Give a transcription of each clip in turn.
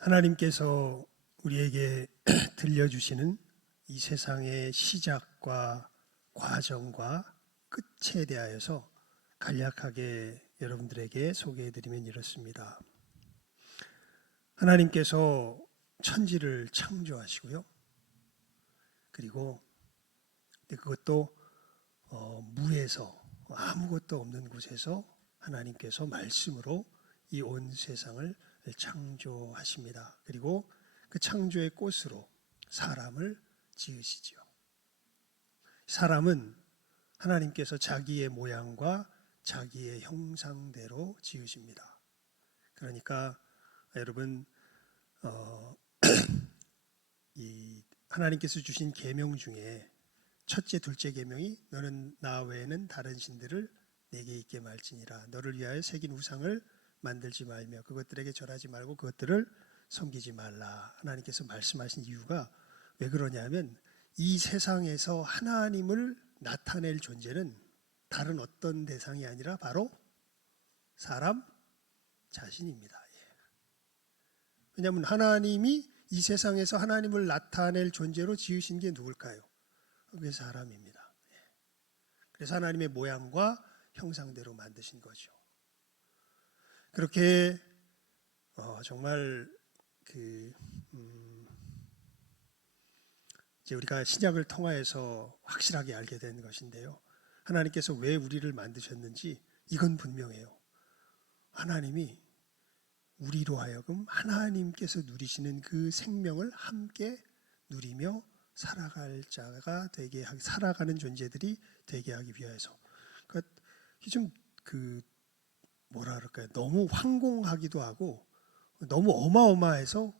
하나님께서 우리에게 들려주시는 이 세상의 시작과 과정과 끝에 대하여서 간략하게 여러분들에게 소개해드리면 이렇습니다. 하나님께서 천지를 창조하시고요. 그리고 그것도 무에서 아무것도 없는 곳에서 하나님께서 말씀으로 이 온 세상을 창조하십니다. 그리고 그 창조의 꽃으로 사람을 지으시지요. 사람은 하나님께서 자기의 모양과 자기의 형상대로 지으십니다. 그러니까 여러분 이 하나님께서 주신 계명 중에 첫째, 둘째 계명이 너는 나 외에는 다른 신들을 내게 있게 말지니라. 너를 위하여 새긴 우상을 만들지 말며 그것들에게 절하지 말고 그것들을 섬기지 말라. 하나님께서 말씀하신 이유가 왜 그러냐면 이 세상에서 하나님을 나타낼 존재는 다른 어떤 대상이 아니라 바로 사람 자신입니다. 왜냐하면 하나님이 이 세상에서 하나님을 나타낼 존재로 지으신 게 누굴까요? 그게 사람입니다. 그래서 하나님의 모양과 형상대로 만드신 거죠. 그렇게 정말 이제 우리가 신약을 통하여서 확실하게 알게 된 것인데요. 하나님께서 왜 우리를 만드셨는지 이건 분명해요. 하나님이 우리로 하여금 하나님께서 누리시는 그 생명을 함께 누리며 살아갈 자가 되게 하기, 살아가는 존재들이 되게 하기 위해서. 그러니까 좀 뭐라 그럴까요? 너무 황공하기도 하고 너무 어마어마해서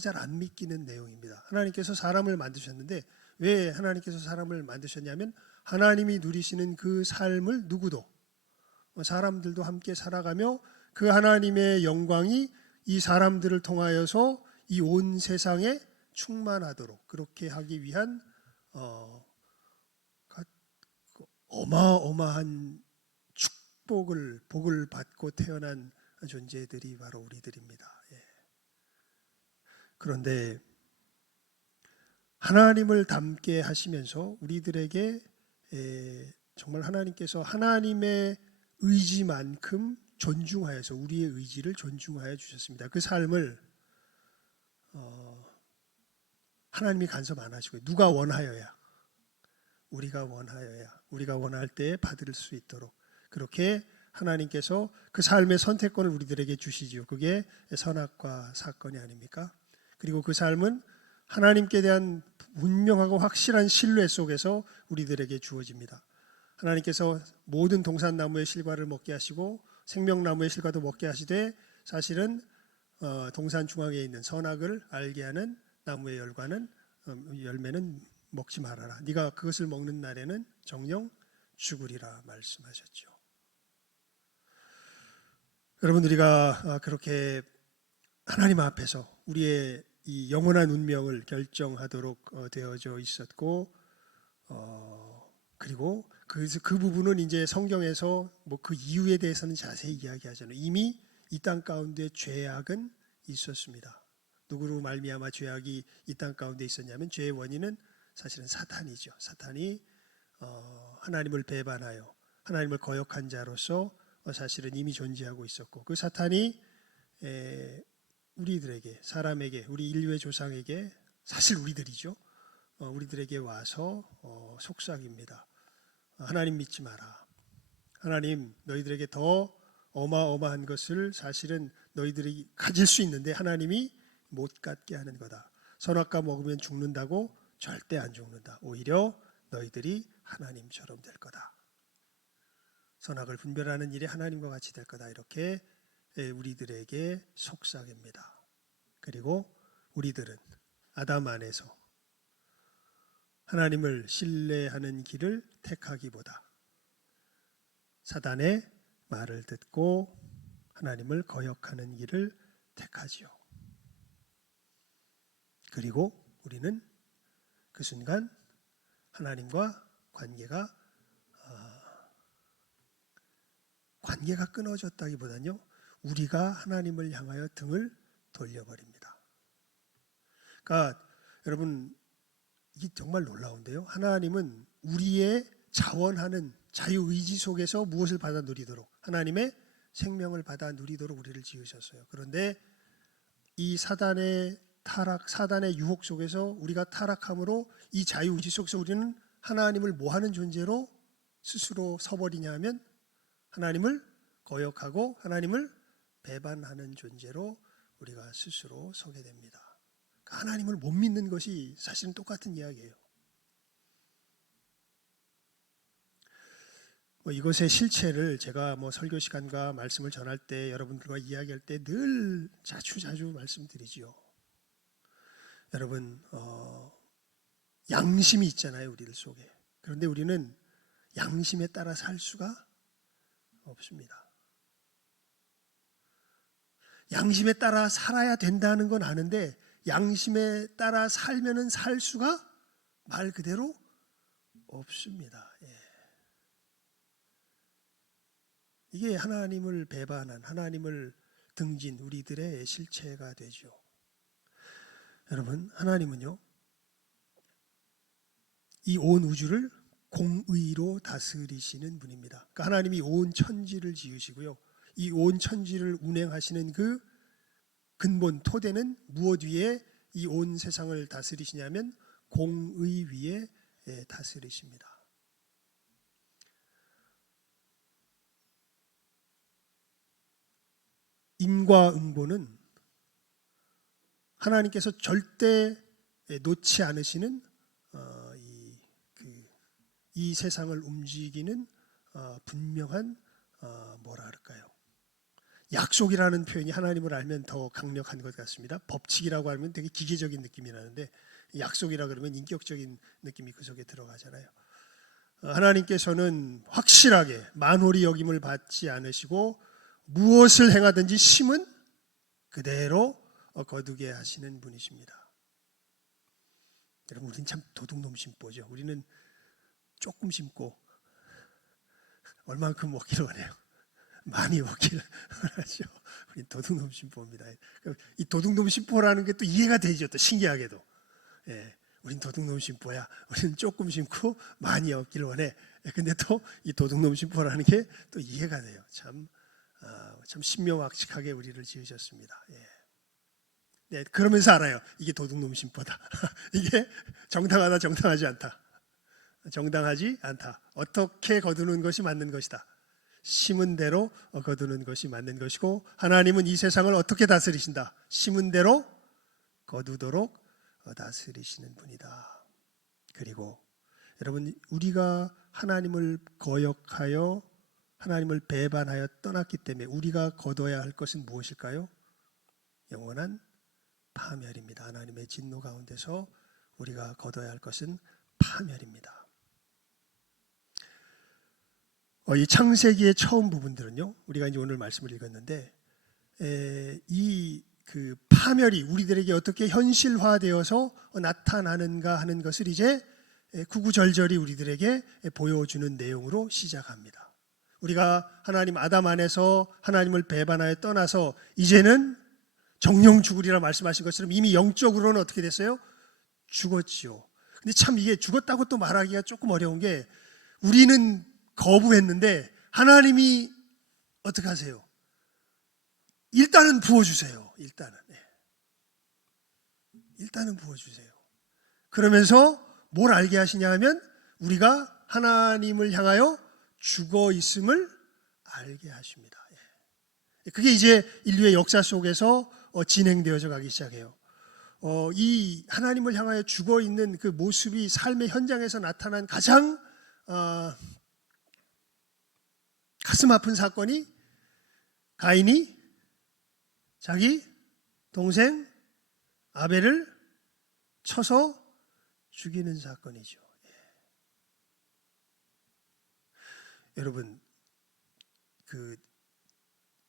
잘 안 믿기는 내용입니다. 하나님께서 사람을 만드셨는데 왜 하나님께서 사람을 만드셨냐면 하나님이 누리시는 그 삶을 누구도 사람들도 함께 살아가며 그 하나님의 영광이 이 사람들을 통하여서 이 온 세상에 충만하도록 그렇게 하기 위한 어마어마한 복을 받고 태어난 존재들이 바로 우리들입니다. 그런데 하나님을 닮게 하시면서 우리들에게 정말 하나님께서 하나님의 의지만큼 존중하여서 우리의 의지를 존중하여 주셨습니다. 그 삶을 하나님이 간섭 안 하시고 누가 원하여야 우리가 원할 때 받을 수 있도록 그렇게 하나님께서 그 삶의 선택권을 우리들에게 주시지요. 그게 선악과 사건이 아닙니까? 그리고 그 삶은 하나님께 대한 분명하고 확실한 신뢰 속에서 우리들에게 주어집니다. 하나님께서 모든 동산나무의 실과를 먹게 하시고 생명나무의 실과도 먹게 하시되 사실은 동산 중앙에 있는 선악을 알게 하는 나무의 열매는 먹지 말아라. 네가 그것을 먹는 날에는 정녕 죽으리라 말씀하셨죠. 여러분 우리가 그렇게 하나님 앞에서 우리의 이 영원한 운명을 결정하도록 되어져 있었고 그리고 그 부분은 이제 성경에서 뭐 그 이유에 대해서는 자세히 이야기하잖아요. 이미 이 땅 가운데 죄악은 있었습니다. 누구로 말미암아 죄악이 이 땅 가운데 있었냐면 죄의 원인은 사실은 사탄이죠. 사탄이 하나님을 배반하여 하나님을 거역한 자로서 사실은 이미 존재하고 있었고 그 사탄이 우리들에게 사람에게 우리 인류의 조상에게 사실 우리들이죠. 우리들에게 와서 속삭입니다. 하나님 믿지 마라. 하나님 너희들에게 더 어마어마한 것을 사실은 너희들이 가질 수 있는데 하나님이 못 갖게 하는 거다. 선악과 먹으면 죽는다고 절대 안 죽는다. 오히려 너희들이 하나님처럼 될 거다. 선악을 분별하는 일이 하나님과 같이 될 거다. 이렇게 우리들에게 속삭입니다. 그리고 우리들은 아담 안에서 하나님을 신뢰하는 길을 택하기보다 사단의 말을 듣고 하나님을 거역하는 길을 택하지요. 그리고 우리는 그 순간 하나님과 관계가 끊어졌다기보다는요, 우리가 하나님을 향하여 등을 돌려버립니다. 그러니까 여러분, 이게 정말 놀라운데요. 하나님은 우리의 자원하는 자유의지 속에서 무엇을 받아 누리도록, 하나님의 생명을 받아 누리도록 우리를 지으셨어요. 그런데 이 사단의 타락, 사단의 유혹 속에서 우리가 타락함으로 이 자유의지 속에서 우리는 하나님을 뭐하는 존재로 스스로 서버리냐 하면 하나님을 거역하고 하나님을 배반하는 존재로 우리가 스스로 서게 됩니다. 하나님을 못 믿는 것이 사실은 똑같은 이야기예요. 이것의 실체를 제가 설교 시간과 말씀을 전할 때 여러분들과 이야기할 때 늘 자주 말씀드리지요. 여러분, 양심이 있잖아요, 우리들 속에. 그런데 우리는 양심에 따라 살 수가 없습니다. 양심에 따라 살아야 된다는 건 아는데 양심에 따라 살면은 살 수가 말 그대로 없습니다. 이게 하나님을 배반한, 하나님을 등진 우리들의 실체가 되죠. 여러분, 하나님은요, 이 온 우주를 공의로 다스리시는 분입니다. 그러니까 하나님이 온 천지를 지으시고요, 이 온 천지를 운행하시는 그 근본 토대는 무엇 위에 이 온 세상을 다스리시냐면 공의 위에 다스리십니다. 인과응보는 하나님께서 절대 놓지 않으시는 이 세상을 움직이는 분명한 뭐라 할까요? 약속이라는 표현이 하나님을 알면 더 강력한 것 같습니다. 법칙이라고 하면 되게 기계적인 느낌이 나는데 약속이라 그러면 인격적인 느낌이 그 속에 들어가잖아요. 하나님께서는 확실하게 만홀히 여김을 받지 않으시고 무엇을 행하든지 심은 그대로 거두게 하시는 분이십니다. 여러분, 우리는 참 도둑놈 심보죠. 우리는 조금 심고 얼만큼 먹기를 원해요. 많이 먹기를 원하죠. 우리 도둑놈 심보입니다. 이 도둑놈 심보라는 게 또 이해가 되죠. 또 신기하게도. 우린 도둑놈 심보야. 우리는 조금 심고 많이 얻기를 원해. 근데 또 이 도둑놈 심보라는 게 또 이해가 돼요. 참 신묘막측하게 우리를 지으셨습니다. 그러면서 알아요. 이게 도둑놈 심보다. 이게 정당하다, 정당하지 않다. 정당하지 않다. 어떻게 거두는 것이 맞는 것이다. 심은 대로 거두는 것이 맞는 것이고, 하나님은 이 세상을 어떻게 다스리신다. 심은 대로 거두도록 다스리시는 분이다. 그리고 여러분, 우리가 하나님을 거역하여 하나님을 배반하여 떠났기 때문에 우리가 거둬야 할 것은 무엇일까요? 영원한 파멸입니다. 하나님의 진노 가운데서 우리가 거둬야 할 것은 파멸입니다. 이 창세기의 처음 부분들은요, 우리가 이제 오늘 말씀을 읽었는데 이 그 파멸이 우리들에게 어떻게 현실화되어서 나타나는가 하는 것을 이제 구구절절히 우리들에게 보여주는 내용으로 시작합니다. 우리가 하나님 아담 안에서 하나님을 배반하여 떠나서 이제는 정령 죽으리라 말씀하신 것처럼 이미 영적으로는 어떻게 됐어요? 죽었지요. 근데 참 이게 죽었다고 또 말하기가 조금 어려운 게, 우리는 거부했는데 하나님이 어떻게 하세요? 일단은 부어주세요. 일단은 부어주세요. 그러면서 뭘 알게 하시냐 하면 우리가 하나님을 향하여 죽어 있음을 알게 하십니다. 그게 이제 인류의 역사 속에서 진행되어져 가기 시작해요. 이 하나님을 향하여 죽어 있는 그 모습이 삶의 현장에서 나타난 가장 가슴 아픈 사건이 가인이 자기 동생 아벨을 쳐서 죽이는 사건이죠. 여러분,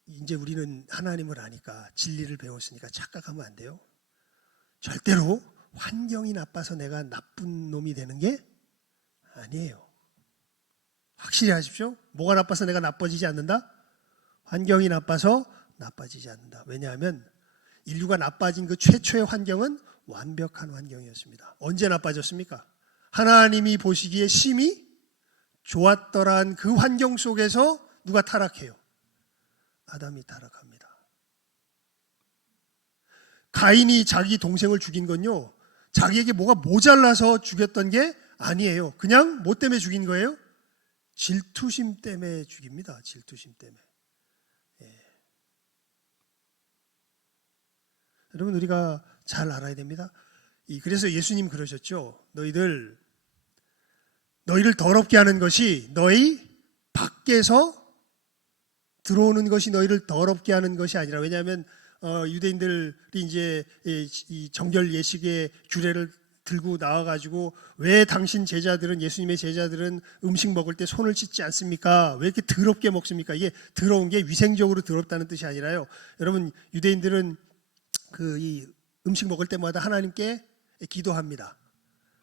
이제 우리는 하나님을 아니까, 진리를 배웠으니까 착각하면 안 돼요. 절대로 환경이 나빠서 내가 나쁜 놈이 되는 게 아니에요. 확실히 하십시오. 뭐가 나빠서 내가 나빠지지 않는다? 환경이 나빠서 나빠지지 않는다. 왜냐하면 인류가 나빠진 그 최초의 환경은 완벽한 환경이었습니다. 언제 나빠졌습니까? 하나님이 보시기에 심히 좋았더란 그 환경 속에서 누가 타락해요? 아담이 타락합니다. 가인이 자기 동생을 죽인 건요, 자기에게 뭐가 모자라서 죽였던 게 아니에요. 그냥 뭐 때문에 죽인 거예요? 질투심 때문에 죽입니다. 질투심 때문에. 여러분, 우리가 잘 알아야 됩니다. 그래서 예수님 그러셨죠. 너희를 더럽게 하는 것이 너희 밖에서 들어오는 것이 너희를 더럽게 하는 것이 아니라, 왜냐하면 유대인들이 이제 이 정결 예식의 규례를 들고 나와가지고 왜 당신 제자들은, 예수님의 제자들은 음식 먹을 때 손을 씻지 않습니까? 왜 이렇게 더럽게 먹습니까? 이게 더러운 게 위생적으로 더럽다는 뜻이 아니라요. 여러분, 유대인들은 이 음식 먹을 때마다 하나님께 기도합니다.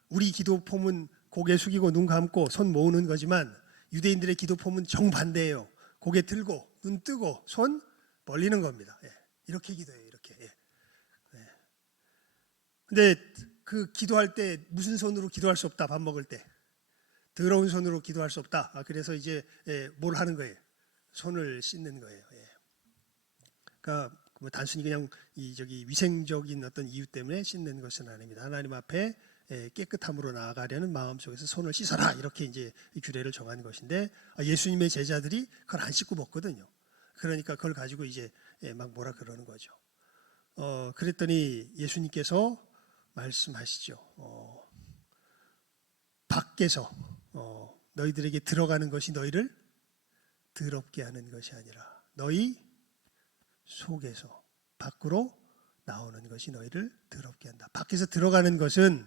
우리 기도 폼은 고개 숙이고 눈 감고 손 모으는 거지만 유대인들의 기도 폼은 정반대예요. 고개 들고 눈 뜨고 손 벌리는 겁니다. 이렇게 기도해요. 이렇게. 근데 그 기도할 때 무슨 손으로 기도할 수 없다. 밥 먹을 때 더러운 손으로 기도할 수 없다. 그래서 이제 뭘 하는 거예요? 손을 씻는 거예요. 그러니까 뭐 단순히 그냥 위생적인 어떤 이유 때문에 씻는 것은 아닙니다. 하나님 앞에 깨끗함으로 나아가려는 마음 속에서 손을 씻어라, 이렇게 이제 이 규례를 정한 것인데, 예수님의 제자들이 그걸 안 씻고 먹거든요. 그러니까 그걸 가지고 이제 막 뭐라 그러는 거죠. 그랬더니 예수님께서 말씀하시죠. 밖에서 너희들에게 들어가는 것이 너희를 더럽게 하는 것이 아니라 너희 속에서 밖으로 나오는 것이 너희를 더럽게 한다. 밖에서 들어가는 것은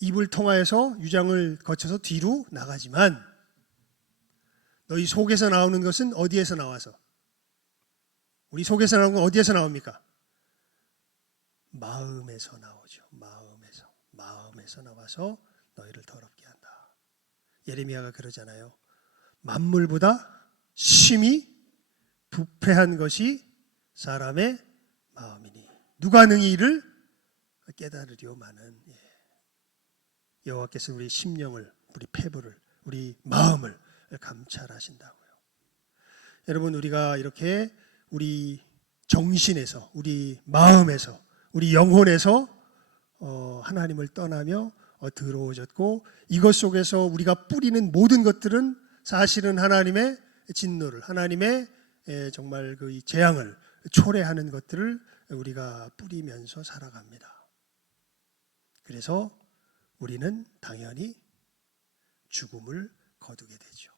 입을 통하여서 유장을 거쳐서 뒤로 나가지만, 너희 속에서 나오는 것은 어디에서 나와서? 우리 속에서 나오는 건 어디에서 나옵니까? 마음에서 나오죠. 마음에서 나와서 너희를 더럽게 한다. 예레미야가 그러잖아요. 만물보다 심히 부패한 것이 사람의 마음이니 누가 능히 이를 깨달으려마는. 여호와께서 우리 심령을, 우리 폐부를, 우리 마음을 감찰하신다고요. 여러분, 우리가 이렇게 우리 정신에서, 우리 마음에서, 우리 영혼에서 하나님을 떠나며 더러워졌고, 이것 속에서 우리가 뿌리는 모든 것들은 사실은 하나님의 진노를, 하나님의 정말 그 재앙을 초래하는 것들을 우리가 뿌리면서 살아갑니다. 그래서 우리는 당연히 죽음을 거두게 되죠.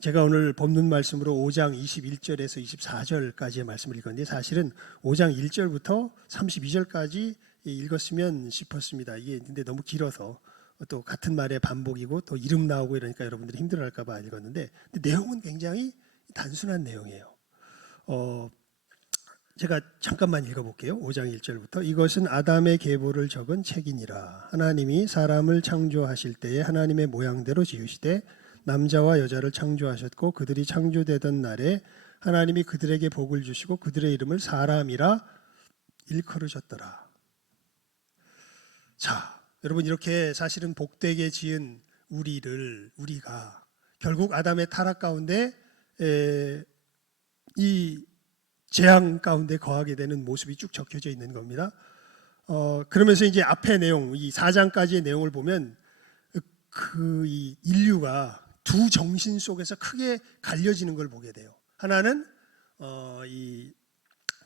제가 오늘 본문 말씀으로 5장 21절에서 24절까지의 말씀을 읽었는데, 사실은 5장 1절부터 32절까지 읽었으면 싶었습니다. 이게 근데 너무 길어서 또 같은 말의 반복이고 또 이름 나오고 이러니까 여러분들이 힘들어할까 봐 안 읽었는데, 내용은 굉장히 단순한 내용이에요. 제가 잠깐만 읽어볼게요. 5장 1절부터. 이것은 아담의 계보를 적은 책이니라. 하나님이 사람을 창조하실 때에 하나님의 모양대로 지으시되 남자와 여자를 창조하셨고, 그들이 창조되던 날에 하나님이 그들에게 복을 주시고 그들의 이름을 사람이라 일컬으셨더라. 자, 여러분, 이렇게 사실은 복되게 지은 우리가 결국 아담의 타락 가운데 이 재앙 가운데 거하게 되는 모습이 쭉 적혀져 있는 겁니다. 그러면서 이제 앞의 내용, 이 4장까지의 내용을 보면 이 인류가 두 정신 속에서 크게 갈려지는 걸 보게 돼요. 하나는 이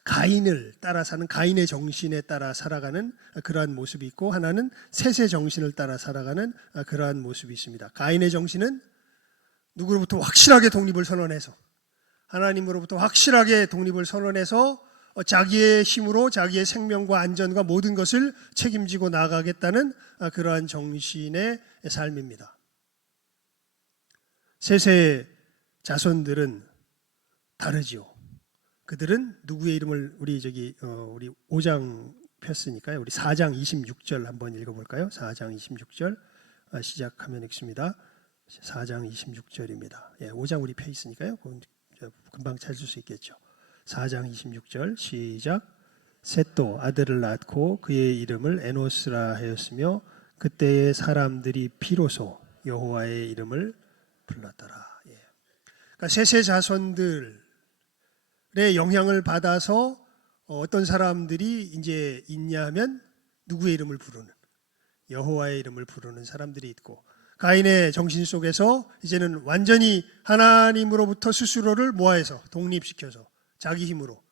가인을 따라 사는, 가인의 정신에 따라 살아가는 그러한 모습이 있고, 하나는 셋의 정신을 따라 살아가는 그러한 모습이 있습니다. 가인의 정신은 누구로부터 확실하게 독립을 선언해서, 하나님으로부터 확실하게 독립을 선언해서 자기의 힘으로 자기의 생명과 안전과 모든 것을 책임지고 나가겠다는 그러한 정신의 삶입니다. 셋의 자손들은 다르지요. 그들은 누구의 이름을 우리 5장 폈으니까요. 우리 4장 26절 한번 읽어볼까요? 4장 26절 시작하면 읽습니다. 4장 26절입니다. 5장 우리 펴 있으니까요. 금방 찾을 수 있겠죠. 4장 26절 시작. 셋도 아들을 낳고 그의 이름을 에노스라 하였으며 그때의 사람들이 비로소 여호와의 이름을 불렀더라. 예. 그러니까 셋의 자손들의 영향을 받아서 어떤 사람들이 이제 있냐 하면 누구의 이름을 부르는, 여호와의 이름을 부르는 사람들이 있고, 가인의 정신 속에서 이제는 완전히 하나님으로부터 스스로를 모아해서 독립시켜서 자기 힘으로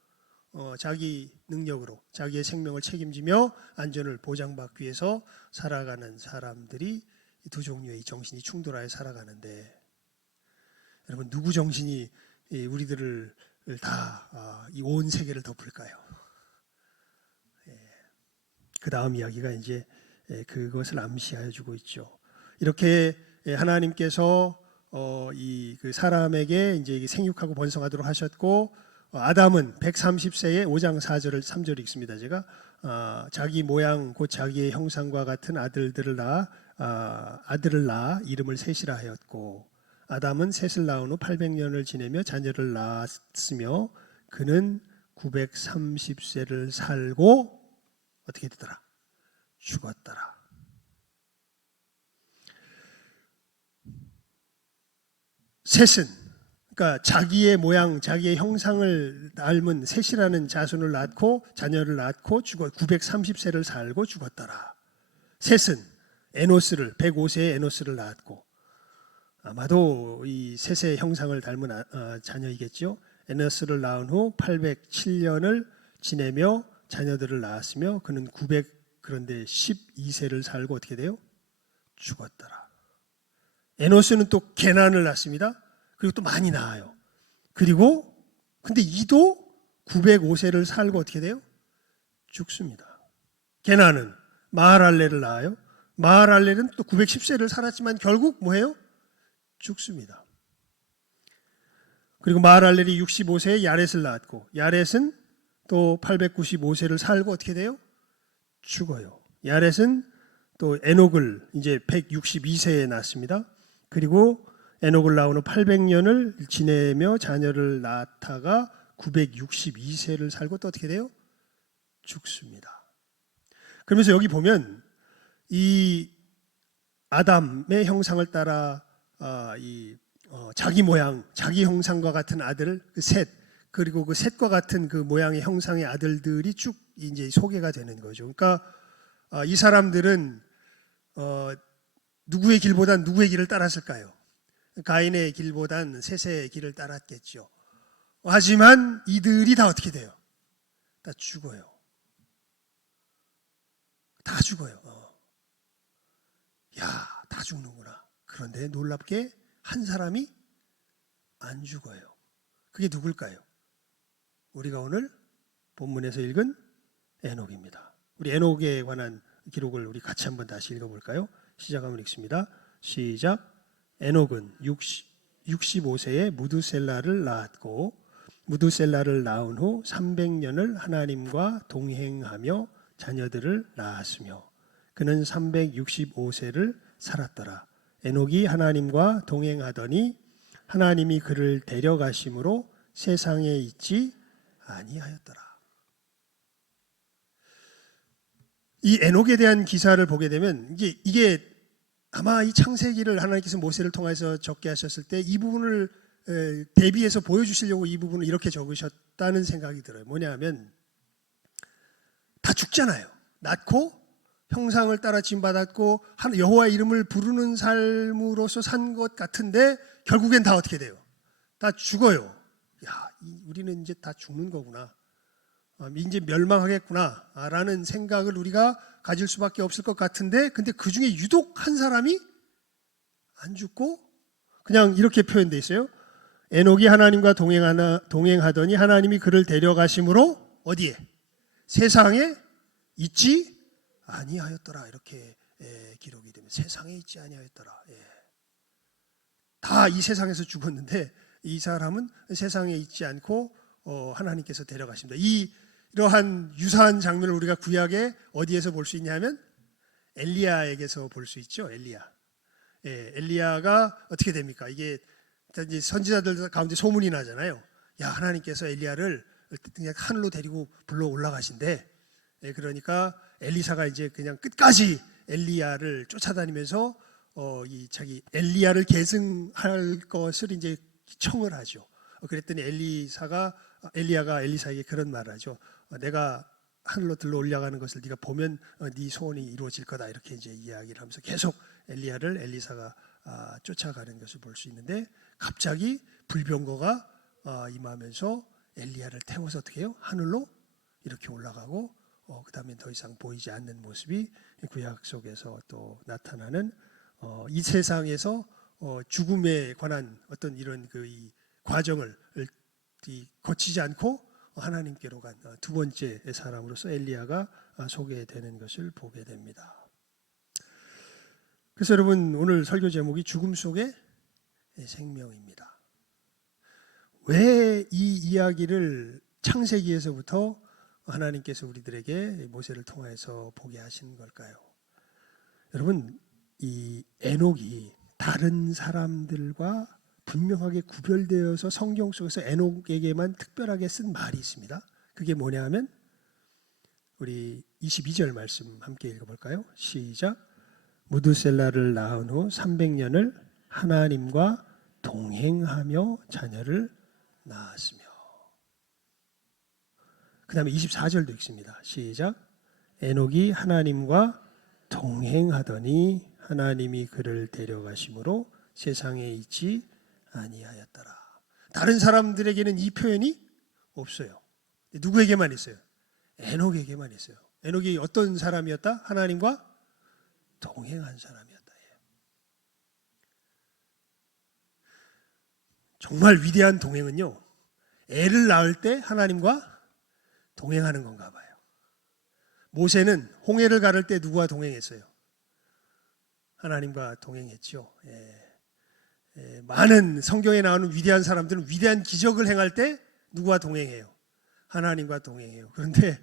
자기 능력으로 자기의 생명을 책임지며 안전을 보장받기 위해서 살아가는 사람들이 두 종류의 정신이 충돌하여 살아가는데, 여러분 누구 정신이 우리들을 다 이 온 세계를 덮을까요? 그 다음 이야기가 이제 그것을 암시하여 주고 있죠. 이렇게 하나님께서 이 그 사람에게 이제 생육하고 번성하도록 하셨고, 아담은 130세에 5장 4절을 3절 읽습니다. 제가 자기 모양 곧 자기의 형상과 같은 아들을 낳아 이름을 셋이라 하였고, 아담은 셋을 낳은 후 800년을 지내며 자녀를 낳았으며 그는 930세를 살고 어떻게 되더라? 죽었더라. 셋은 그러니까 자기의 모양, 자기의 형상을 닮은 셋이라는 자손을 낳고 자녀를 낳고 죽어 930세를 살고 죽었더라. 셋은 에노스를 105세의 에노스를 낳았고, 아마도 이 셋의 형상을 닮은 자녀이겠죠. 에노스를 낳은 후 807년을 지내며 자녀들을 낳았으며 그는 900 12세를 살고 어떻게 돼요? 죽었더라. 에노스는 또 게난을 낳습니다. 그리고 또 많이 낳아요. 그리고 근데 이도 905세를 살고 어떻게 돼요? 죽습니다. 게난은 마할알렐을 낳아요. 마할알렐은 또 910세를 살았지만 결국 뭐예요? 죽습니다. 그리고 마할알렐이 65세에 야렛을 낳았고, 야렛은 또 895세를 살고 어떻게 돼요? 죽어요. 야렛은 또 에녹을 이제 162세에 낳습니다. 그리고 에녹을 낳은 후 800년을 지내며 자녀를 낳다가 962세를 살고 또 어떻게 돼요? 죽습니다. 그러면서 여기 보면 이 아담의 형상을 따라 자기 모양, 자기 형상과 같은 아들 그 셋, 그리고 그 셋과 같은 그 모양의 형상의 아들들이 쭉 이제 소개가 되는 거죠. 그러니까 이 사람들은 누구의 길보단 누구의 길을 따랐을까요? 가인의 길보단 셋의 길을 따랐겠죠. 하지만 이들이 다 어떻게 돼요? 다 죽어요. 다 죽어요. 야, 다 죽는구나. 그런데 놀랍게 한 사람이 안 죽어요. 그게 누굴까요? 우리가 오늘 본문에서 읽은 에녹입니다. 우리 에녹에 관한 기록을 우리 같이 한번 다시 읽어볼까요? 시작하면 읽습니다. 시작. 에녹은 65세에 무두셀라를 낳았고, 무두셀라를 낳은 후 300년을 하나님과 동행하며 자녀들을 낳았으며 그는 365세를 살았더라. 에녹이 하나님과 동행하더니 하나님이 그를 데려가심으로 세상에 있지 아니하였더라. 이 에녹에 대한 기사를 보게 되면 이게 아마 이 창세기를 하나님께서 모세를 통해서 적게 하셨을 때 이 부분을 대비해서 보여주시려고 이 부분을 이렇게 적으셨다는 생각이 들어요. 뭐냐면 다 죽잖아요. 낳고 형상을 따라 지음받았고 여호와의 이름을 부르는 삶으로서 산 것 같은데 결국엔 다 어떻게 돼요? 다 죽어요. 야, 우리는 이제 다 죽는 거구나. 이제 멸망하겠구나 라는 생각을 우리가 가질 수밖에 없을 것 같은데, 근데 그 중에 유독 한 사람이 안 죽고 그냥 이렇게 표현되어 있어요. 에녹이 하나님과 동행하더니 하나님이 그를 데려가심으로 어디에? 세상에 있지 아니하였더라. 이렇게 기록이 됩니다. 세상에 있지 아니하였더라. 다 이 세상에서 죽었는데 이 사람은 세상에 있지 않고 하나님께서 데려가십니다. 이러한 유사한 장면을 우리가 구약에 어디에서 볼 수 있냐면 엘리야에게서 볼 수 있죠. 엘리야가 어떻게 됩니까? 이게 이제 선지자들 가운데 소문이 나잖아요. 야, 하나님께서 엘리야를 그냥 하늘로 데리고 불러 올라가신대. 그러니까 엘리사가 이제 그냥 끝까지 엘리야를 쫓아다니면서 이 자기 엘리야를 계승할 것을 이제 청을 하죠. 그랬더니 엘리야가 엘리사에게 그런 말을 하죠. 내가 하늘로 들러 올라가는 것을 네가 보면 네 소원이 이루어질 거다, 이렇게 이제 이야기를 하면서 계속 엘리야를 엘리사가 쫓아가는 것을 볼 수 있는데, 갑자기 불병거가 임하면서 엘리야를 태워서 어떻게 해요? 하늘로 이렇게 올라가고 그 다음에 더 이상 보이지 않는 모습이 구약 속에서 또 나타나는 이 세상에서 죽음에 관한 어떤 이런 이 과정을 거치지 않고 하나님께로 간 두 번째 사람으로서 엘리야가 소개되는 것을 보게 됩니다. 그래서 여러분, 오늘 설교 제목이 죽음 속의 생명입니다. 왜 이 이야기를 창세기에서부터 하나님께서 우리들에게 모세를 통해서 보게 하신 걸까요? 여러분, 이 에녹이 다른 사람들과 분명하게 구별되어서 성경 속에서 에녹에게만 특별하게 쓴 말이 있습니다. 그게 뭐냐 하면 우리 22절 말씀 함께 읽어볼까요? 시작. 무드셀라를 낳은 후 300년을 하나님과 동행하며 자녀를 낳았으며. 그 다음에 24절도 읽습니다. 시작. 에녹이 하나님과 동행하더니 하나님이 그를 데려가심으로 세상에 있지 아니하였더라. 다른 사람들에게는 이 표현이 없어요. 누구에게만 있어요? 에녹에게만 있어요. 에녹이 어떤 사람이었다? 하나님과 동행한 사람이었다. 정말 위대한 동행은요, 애를 낳을 때 하나님과 동행하는 건가 봐요. 모세는 홍해를 가를 때 누구와 동행했어요? 하나님과 동행했죠. 많은 성경에 나오는 위대한 사람들은 위대한 기적을 행할 때 누구와 동행해요? 하나님과 동행해요. 그런데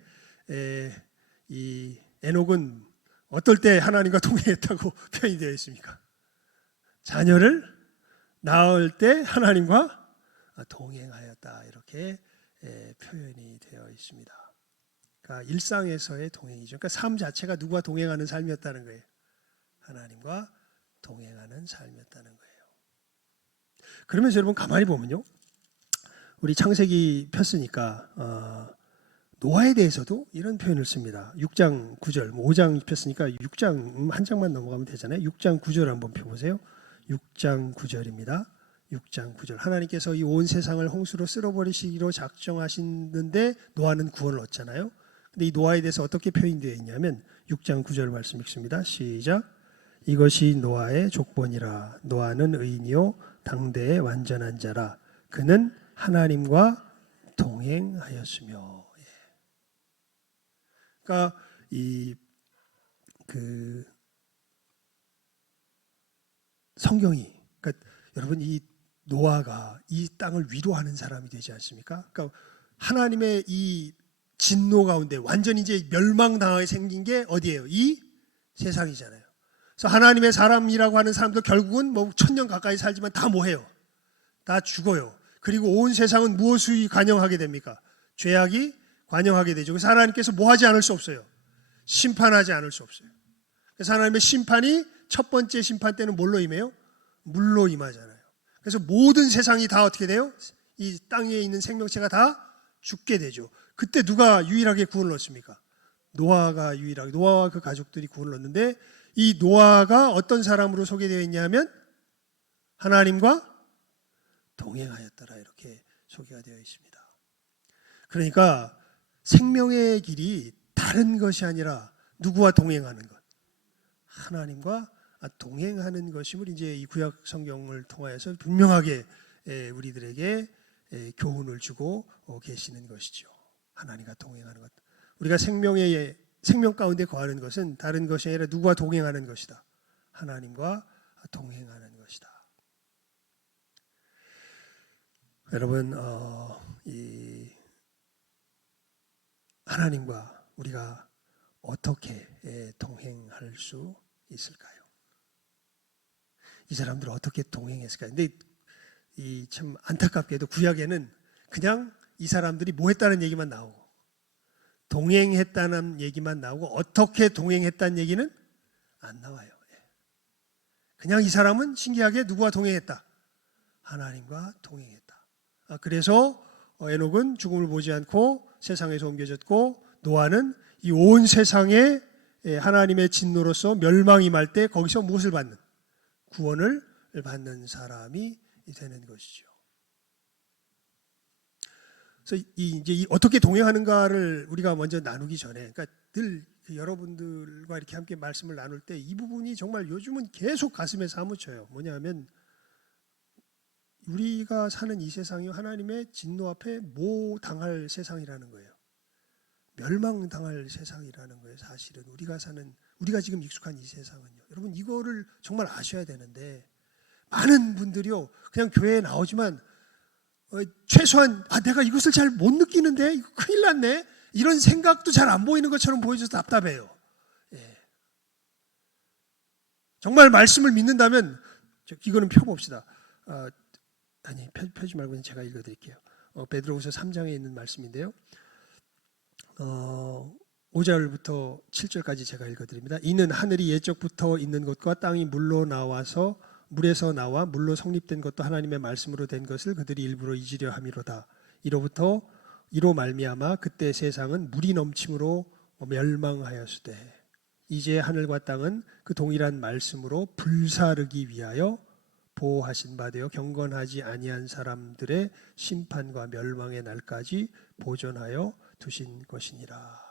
이 에녹은 어떨 때 하나님과 동행했다고 표현이 되어 있습니까? 자녀를 낳을 때 하나님과 동행하였다, 이렇게 표현이 되어 있습니다. 그러니까 일상에서의 동행이죠. 그러니까 삶 자체가 누구와 동행하는 삶이었다는 거예요. 하나님과 동행하는 삶이었다는 거예요. 그러면서 여러분 가만히 보면요, 우리 창세기 폈으니까 노아에 대해서도 이런 표현을 씁니다. 6장 9절, 5장 폈으니까 6장 한 장만 넘어가면 되잖아요. 6장 9절 한번 펴보세요. 6장 9절입니다. 6장 9절. 하나님께서 이 온 세상을 홍수로 쓸어버리시기로 작정하시는데 노아는 구원을 얻잖아요. 근데 이 노아에 대해서 어떻게 표현되어 있냐면 6장 9절 말씀 읽습니다. 시작. 이것이 노아의 족본이라. 노아는 의인이요 당대의 완전한 자라. 그는 하나님과 동행하였으며. 그러니까 성경이, 그러니까 여러분, 이 노아가 이 땅을 위로하는 사람이 되지 않습니까? 그러니까 하나님의 이 진노 가운데 완전히 이제 멸망당하게 생긴 게 어디예요? 이 세상이잖아요. 그래서 하나님의 사람이라고 하는 사람들 결국은 뭐 1000년 가까이 살지만 다 뭐해요? 다 죽어요. 그리고 온 세상은 무엇이 관영하게 됩니까? 죄악이 관영하게 되죠. 그래서 하나님께서 뭐 하지 않을 수 없어요? 심판하지 않을 수 없어요. 그래서 하나님의 심판이 첫 번째 심판 때는 뭘로 임해요? 물로 임하잖아요. 그래서 모든 세상이 다 어떻게 돼요? 이 땅 위에 있는 생명체가 다 죽게 되죠. 그때 누가 유일하게 구원을 얻습니까? 노아가 유일하게, 노아와 그 가족들이 구원을 얻는데, 이 노아가 어떤 사람으로 소개되어 있냐면 하나님과 동행하였더라, 이렇게 소개가 되어 있습니다. 그러니까 생명의 길이 다른 것이 아니라 누구와 동행하는 것, 하나님과 동행하는 것임을 이제 이 구약 성경을 통해서 분명하게 우리들에게 교훈을 주고 계시는 것이죠. 하나님과 동행하는 것. 우리가 생명 가운데 거하는 것은 다른 것이 아니라 누구와 동행하는 것이다. 하나님과 동행하는 것이다. 여러분, 이 하나님과 우리가 어떻게 동행할 수 있을까요? 이 사람들은 어떻게 동행했을까요? 근데 이 참 안타깝게도 구약에는 그냥 이 사람들이 뭐 했다는 얘기만 나오고 동행했다는 얘기만 나오고 어떻게 동행했다는 얘기는 안 나와요. 그냥 이 사람은 신기하게 누구와 동행했다? 하나님과 동행했다. 그래서 에녹은 죽음을 보지 않고 세상에서 옮겨졌고 노아는 이 온 세상에 하나님의 진노로서 멸망이 임할 때 거기서 무엇을 받는? 구원을 받는 사람이 되는 것이죠. 그래서 이제 어떻게 동행하는가를 우리가 먼저 나누기 전에, 그러니까 늘 여러분들과 이렇게 함께 말씀을 나눌 때 이 부분이 정말 요즘은 계속 가슴에 사무쳐요. 뭐냐면 우리가 사는 이 세상이 하나님의 진노 앞에 뭐 당할 세상이라는 거예요. 멸망당할 세상이라는 거예요. 사실은 우리가 지금 익숙한 이 세상은요. 여러분 이거를 정말 아셔야 되는데 많은 분들이요 그냥 교회에 나오지만 최소한 내가 이것을 잘 못 느끼는데 이거 큰일 났네 이런 생각도 잘 안 보이는 것처럼 보여줘서 답답해요. 정말 말씀을 믿는다면 이거는 펴봅시다. 아니 펴지 말고 그냥 제가 읽어드릴게요. 베드로후서 3장에 있는 말씀인데요. 5절부터 7절까지 제가 읽어드립니다. 이는 하늘이 예적부터 있는 것과 땅이 물에서 나와 물로 성립된 것도 하나님의 말씀으로 된 것을 그들이 일부러 잊으려 함이로다. 이로 말미암아 그때 세상은 물이 넘침으로 멸망하였으되 이제 하늘과 땅은 그 동일한 말씀으로 불사르기 위하여 보호하신 바 되어 경건하지 아니한 사람들의 심판과 멸망의 날까지 보존하여 두신 것이니라.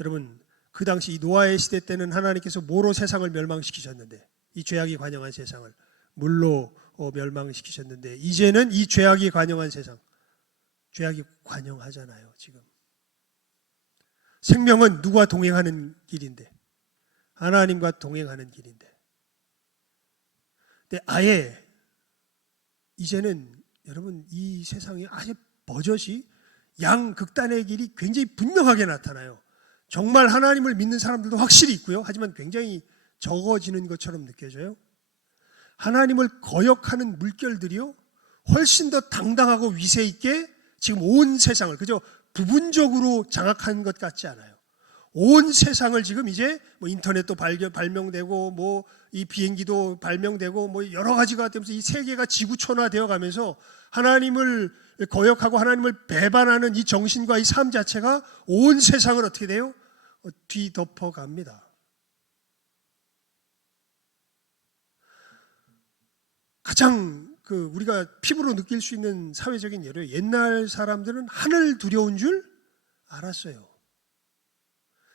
여러분 그 당시 이 노아의 시대 때는 하나님께서 뭐로 세상을 멸망시키셨는데 이 죄악이 관영한 세상을 물로 멸망시키셨는데 이제는 이 죄악이 관영한 세상 죄악이 관영하잖아요. 지금 생명은 누구와 동행하는 길인데 하나님과 동행하는 길인데 근데 아예 이제는 여러분 이 세상이 아예 버젓이 양극단의 길이 굉장히 분명하게 나타나요. 정말 하나님을 믿는 사람들도 확실히 있고요. 하지만 굉장히 적어지는 것처럼 느껴져요. 하나님을 거역하는 물결들이요 훨씬 더 당당하고 위세 있게 지금 온 세상을 그저 부분적으로 장악한 것 같지 않아요. 온 세상을 지금 이제 뭐 인터넷도 발명되고 뭐 이 비행기도 발명되고 뭐 여러 가지가 되면서 이 세계가 지구촌화되어 가면서 하나님을 거역하고 하나님을 배반하는 이 정신과 이 삶 자체가 온 세상을 어떻게 돼요? 뒤덮어 갑니다. 가장 우리가 피부로 느낄 수 있는 사회적인 예로 옛날 사람들은 하늘 두려운 줄 알았어요.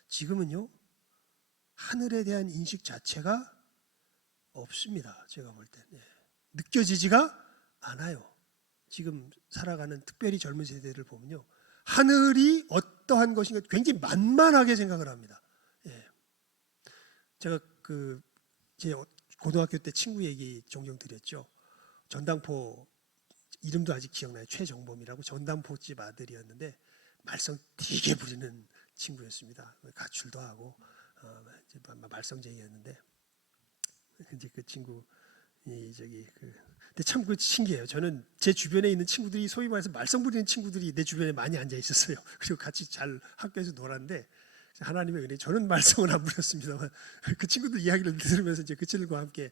지금은요 하늘에 대한 인식 자체가 없습니다. 제가 볼 때 느껴지지가 않아요. 지금 살아가는 특별히 젊은 세대를 보면요 하늘이 어떠한 것인가 굉장히 만만하게 생각을 합니다. 제가 제 고등학교 때 친구 얘기 종종 드렸죠. 전당포 이름도 아직 기억나요. 최정범이라고 전당포집 아들이었는데 말썽 되게 부리는 친구였습니다. 가출도 하고 말썽쟁이였는데 이제 그 친구 근데 참 신기해요. 저는 제 주변에 있는 친구들이 소위 말해서 말썽 부리는 친구들이 내 주변에 많이 앉아 있었어요. 그리고 같이 잘 학교에서 놀았는데 하나님의 은혜 저는 말썽은 안 부렸습니다만 그 친구들 이야기를 들으면서 이제 그 친구들과 함께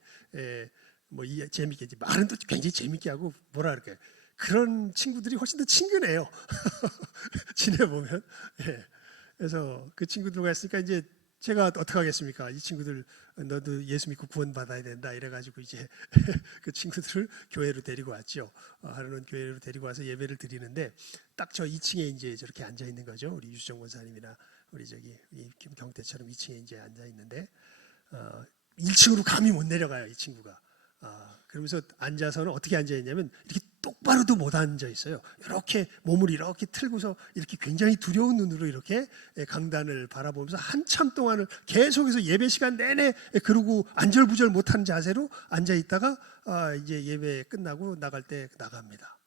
재밌게 이제 말은 또 굉장히 재밌게 하고 뭐라 그럴까요? 그런 친구들이 훨씬 더 친근해요. 지내보면. 그래서 그 친구들과 했으니까 이제 제가 어떻게 하겠습니까? 이 친구들 너도 예수 믿고 구원 받아야 된다 이래가지고 이제 그 친구들을 교회로 데리고 왔죠. 하루는 교회로 데리고 와서 예배를 드리는데 딱 저 2층에 이제 저렇게 앉아 있는 거죠. 우리 유수정 권사님이나 우리 김경태처럼 2층에 이제 앉아 있는데 1층으로 감히 못 내려가요 이 친구가. 그러면서 앉아서는 어떻게 앉아 있냐면 이렇게 똑바로도 못 앉아 있어요. 이렇게 몸을 이렇게 틀고서 이렇게 굉장히 두려운 눈으로 이렇게 강단을 바라보면서 한참 동안을 계속해서 예배 시간 내내 그러고 안절부절 못하는 자세로 앉아 있다가 이제 예배 끝나고 나갈 때 나갑니다.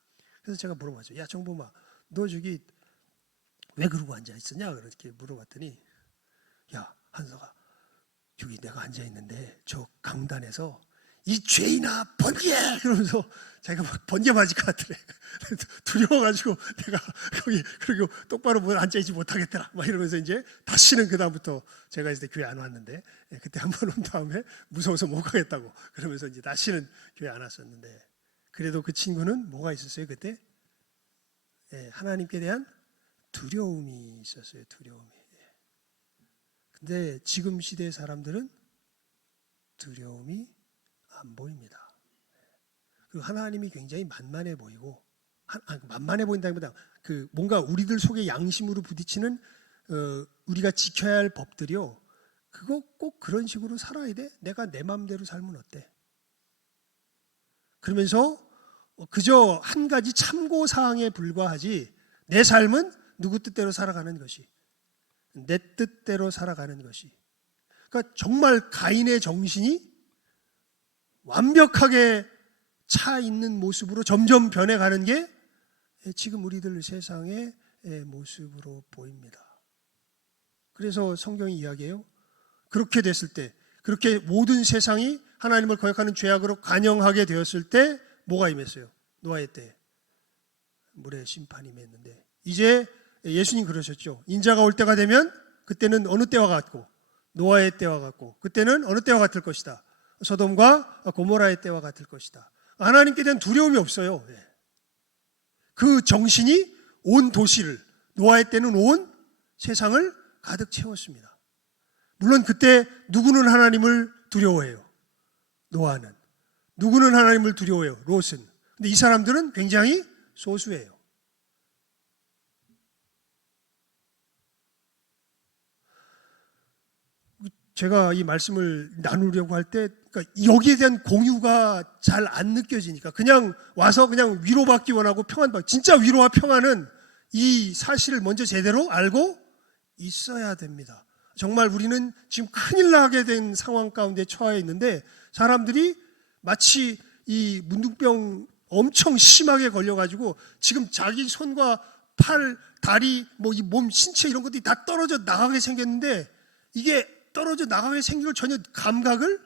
그래서 제가 물어봤죠. 야 정범아, 너 저기 왜 그러고 앉아 있었냐? 그렇게 물어봤더니 야 한석아, 저기 내가 앉아 있는데 저 강단에서 이 죄인아 번개! 그러면서 자기가 막 번개 맞을 것 같더래. 두려워가지고 내가 거기 그리고 똑바로 앉아있지 못하겠더라 막 이러면서 이제 다시는 그 다음부터 제가 이제 교회 안 왔는데, 그때 한 번 온 다음에 무서워서 못 가겠다고 그러면서 이제 다시는 교회 안 왔었는데, 그래도 그 친구는 뭐가 있었어요 그때? 하나님께 대한 두려움이 있었어요. 두려움이. 근데 지금 시대의 사람들은 두려움이 안 보입니다. 그리고 하나님이 굉장히 만만해 보이고, 만만해 보인다기보다 그 뭔가 우리들 속에 양심으로 부딪히는 우리가 지켜야 할 법들이요, 그거 꼭 그런 식으로 살아야 돼? 내가 내 마음대로 살면 어때? 그러면서 그저 한 가지 참고사항에 불과하지, 내 삶은 누구 뜻대로 살아가는 것이, 내 뜻대로 살아가는 것이, 그러니까 정말 가인의 정신이 완벽하게 차 있는 모습으로 점점 변해가는 게 지금 우리들 세상의 모습으로 보입니다. 그래서 성경이 이야기해요. 그렇게 됐을 때, 그렇게 모든 세상이 하나님을 거역하는 죄악으로 관영하게 되었을 때 뭐가 임했어요? 노아의 때 물의 심판이 임했는데, 이제 예수님 그러셨죠. 인자가 올 때가 되면 그때는 어느 때와 같고, 노아의 때와 같고, 그때는 어느 때와 같을 것이다. 소돔과 고모라의 때와 같을 것이다. 하나님께 대한 두려움이 없어요. 그 정신이 온 도시를, 노아의 때는 온 세상을 가득 채웠습니다. 물론 그때 누구는 하나님을 두려워해요. 노아는. 누구는 하나님을 두려워해요. 롯은. 근데 이 사람들은 굉장히 소수예요. 제가 이 말씀을 나누려고 할 때, 그러니까 여기에 대한 공유가 잘 안 느껴지니까 그냥 와서 그냥 위로받기 원하고 평안받기, 진짜 위로와 평안은 이 사실을 먼저 제대로 알고 있어야 됩니다. 정말 우리는 지금 큰일 나게 된 상황 가운데 처해 있는데, 사람들이 마치 이 문둥병 엄청 심하게 걸려가지고 지금 자기 손과 팔, 다리, 뭐 이 몸 신체 이런 것들이 다 떨어져 나가게 생겼는데, 이게 떨어져 나가게 생긴 걸 전혀 감각을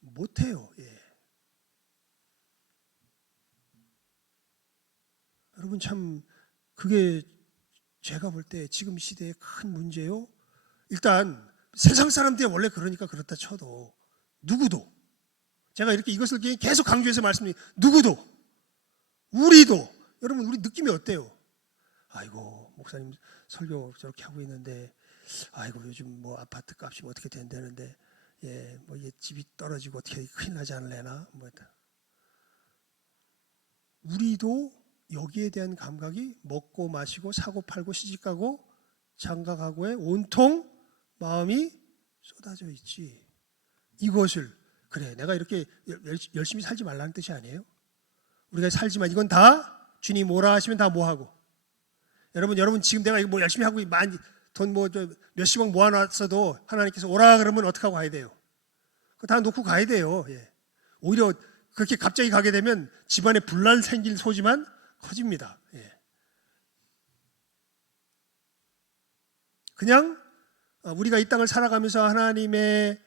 못해요. 여러분, 참 그게 제가 볼 때 지금 시대의 큰 문제요. 일단 세상 사람들이 원래 그러니까 그렇다 쳐도, 누구도, 제가 이렇게 이것을 계속 강조해서 말씀드리는, 누구도, 우리도, 여러분 우리 느낌이 어때요? 아이고 목사님 설교 저렇게 하고 있는데, 아이고 요즘 뭐 아파트 값이 어떻게 된다는데, 뭐 이게 집이 떨어지고 어떻게 큰일 나지 않을래나, 뭐 우리도 여기에 대한 감각이 먹고 마시고 사고 팔고 시집가고 장가가고에 온통 마음이 쏟아져 있지. 이것을, 그래 내가 이렇게 열심히 살지 말라는 뜻이 아니에요. 우리가 살지만 이건 다 주님 오라 하시면 다 뭐하고, 여러분 지금 내가 이거 뭐 열심히 하고 많이 돈 뭐 몇십억 모아놨어도 하나님께서 오라 그러면 어떡하고 가야 돼요? 그거 다 놓고 가야 돼요. 오히려 그렇게 갑자기 가게 되면 집안에 분란 생길 소지만 커집니다. 그냥 우리가 이 땅을 살아가면서 하나님의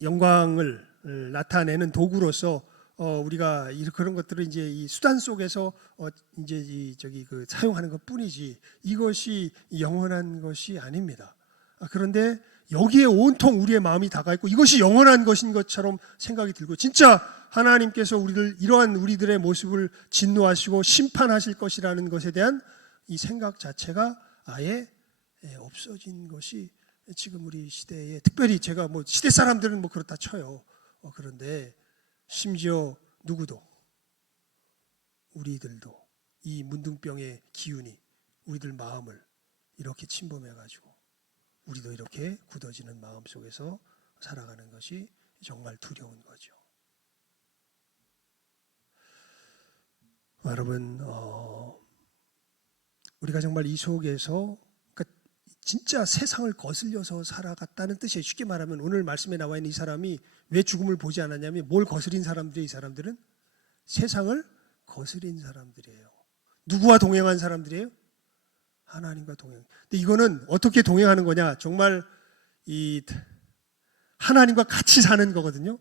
영광을 나타내는 도구로서 우리가 그런 것들을 이제 이 수단 속에서 이제 사용하는 것뿐이지, 이것이 영원한 것이 아닙니다. 그런데 여기에 온통 우리의 마음이 다가 있고 이것이 영원한 것인 것처럼 생각이 들고, 진짜 하나님께서 이러한 우리들의 모습을 진노하시고 심판하실 것이라는 것에 대한 이 생각 자체가 아예 없어진 것이 지금 우리 시대에, 특별히 제가 뭐 시대 사람들은 뭐 그렇다 쳐요. 그런데 심지어 누구도, 우리들도 이 문둥병의 기운이 우리들 마음을 이렇게 침범해가지고 우리도 이렇게 굳어지는 마음 속에서 살아가는 것이 정말 두려운 거죠. 여러분, 우리가 정말 이 속에서, 그러니까 진짜 세상을 거슬려서 살아갔다는 뜻이에요. 쉽게 말하면 오늘 말씀에 나와 있는 이 사람이 왜 죽음을 보지 않았냐면, 뭘 거스린 사람들이에요? 이 사람들은 세상을 거스린 사람들이에요. 누구와 동행한 사람들이에요? 하나님과 동행. 근데 이거는 어떻게 동행하는 거냐? 정말 이 하나님과 같이 사는 거거든요.